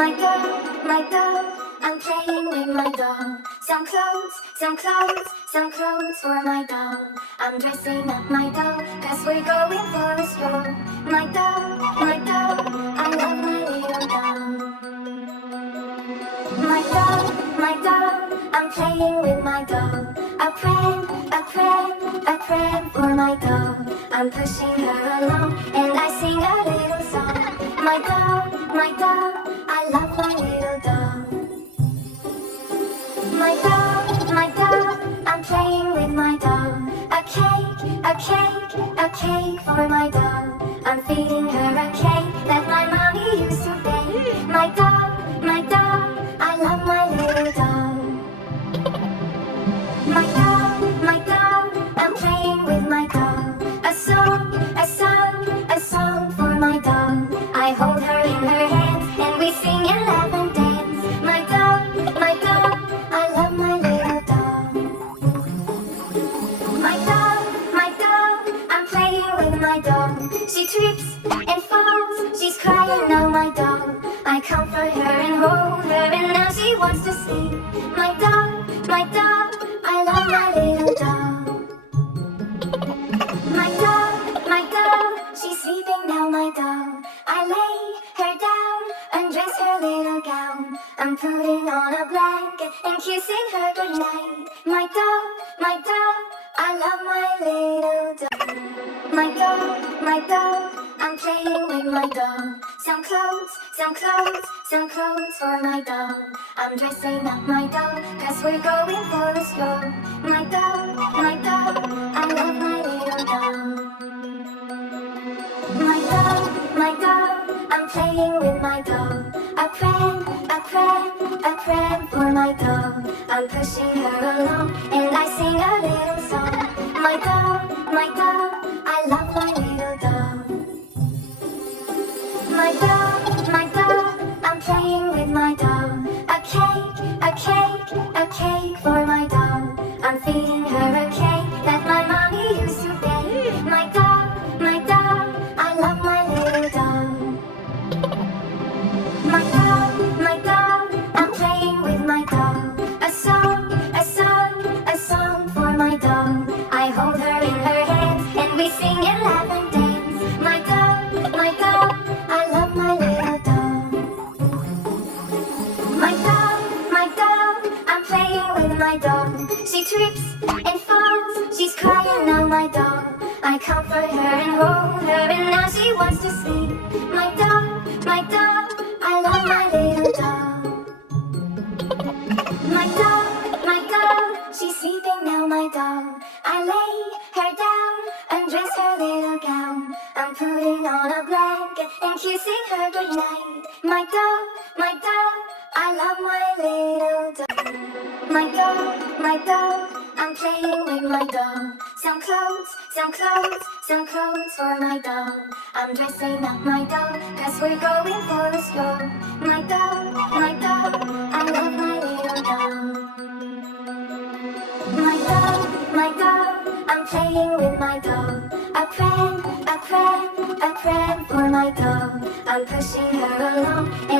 my doll, I'm playing with my doll. Some clothes, some clothes, some clothes for my doll. I'm dressing up my doll, cause we're going for a stroll. My doll, I love my little doll. My doll, I'm playing with my doll. A pram for my doll. I'm pushing her along, and I sing a little song. My doll, I love my little doll. My doll, I'm playing with my doll. A cake for my doll. I'm feeding her a cake that my mommy used to bake. My doll, I love my little doll. My doll, I'm playing with my doll. A song for my doll. I hold her in her hands and we sing and laugh and dance. My doll, I love my little doll. My doll, I'm playing with my doll. She trips and falls, she's crying now, my doll. I comfort her and hold her and now she wants to sleep. My doll, I love my little doll. My doll, she's sleeping now, my doll. I lay her down, undress her little gown. I'm putting on a blanket and kissing her goodnight. My doll, I love my little doll. My doll, I'm playing with my doll. Some clothes for my doll. I'm dressing up my doll, cause we're going for a stroll. My doll, I love my little doll. My doll, I'm playing with my doll. A pram for my doll. I'm pushing her along, and I sing a little song. My doll, I love my little doll. My doll, I'm playing with my doll. A cake for my doll. I'm feeding her a cake that my mommy used to bake. My doll, I love my little doll. My doll, I'm playing with my doll. A song for my doll. I hold her in her hands and we sing and laugh and dance. My doll, I love my little doll. My doll, I'm playing with my doll. She trips and falls, she's crying now, my doll. I comfort her and hold her and now she wants to sleep. My doll, I love my little doll. My doll, she's sleeping now, my doll. I lay her down, undress her little gown. I'm putting on a blanket and kissing her goodnight. My doll, I love my little doll. My doll, I'm playing with my doll. Some clothes for my doll. I'm dressing up my doll, cause we're going for a stroll. My doll, I love my little doll. My doll, I'm playing with my doll. A pram for my doll. I'm pushing her along, and